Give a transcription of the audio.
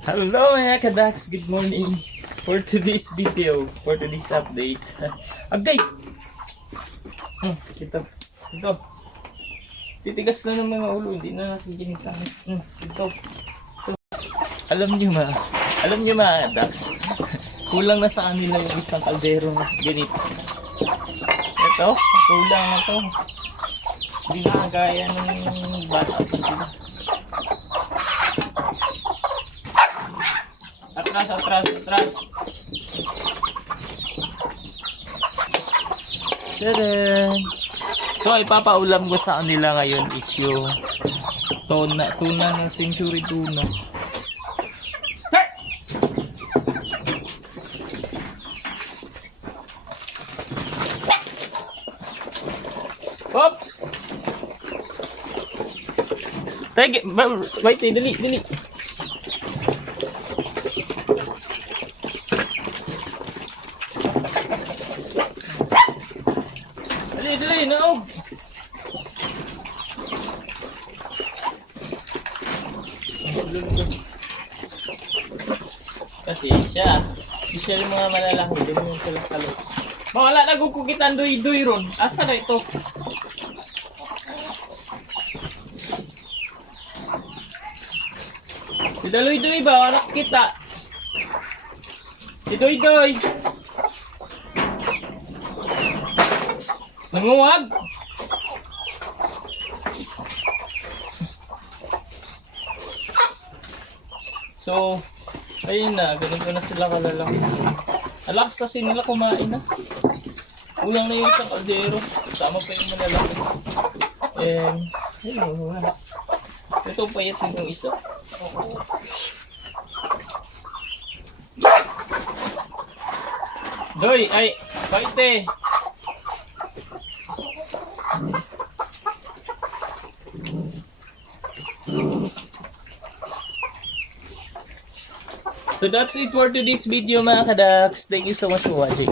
Hello mga kadaks, good morning. For today's video, for today's update. Agay! Ito. Titigas na ng mga ulo, hindi na natin ginisa. Ito. Alam nyo mga kadaks, kulang na sa kanila yung isang kaldero na ganito. Ito, kulang na to. Hindi na kagaya ng bata pa sila. Atras. Tada! So, ipapaulam ko sa kanila ngayon is yung tuna ng century tuna. Sir! Oops! Tege, wait, dali. Dali, naog! Kasi siya yung mga malalaki, din yung sila kalot. Wala na gukukitan doy ron. Asa na ito? Si Doy ba? Wala kita. Si Doy. Nanguwag! So, ayun na, ganito na sila kalalaki. Alakas kasi nila kumain na. Ulang na yung isang kaldero. Tama pa yung malalaki. And, ayun, wala. Ito payat yung isa. Doy, ay, baite! So that's it for today's video mga kadaks. Thank you so much for watching.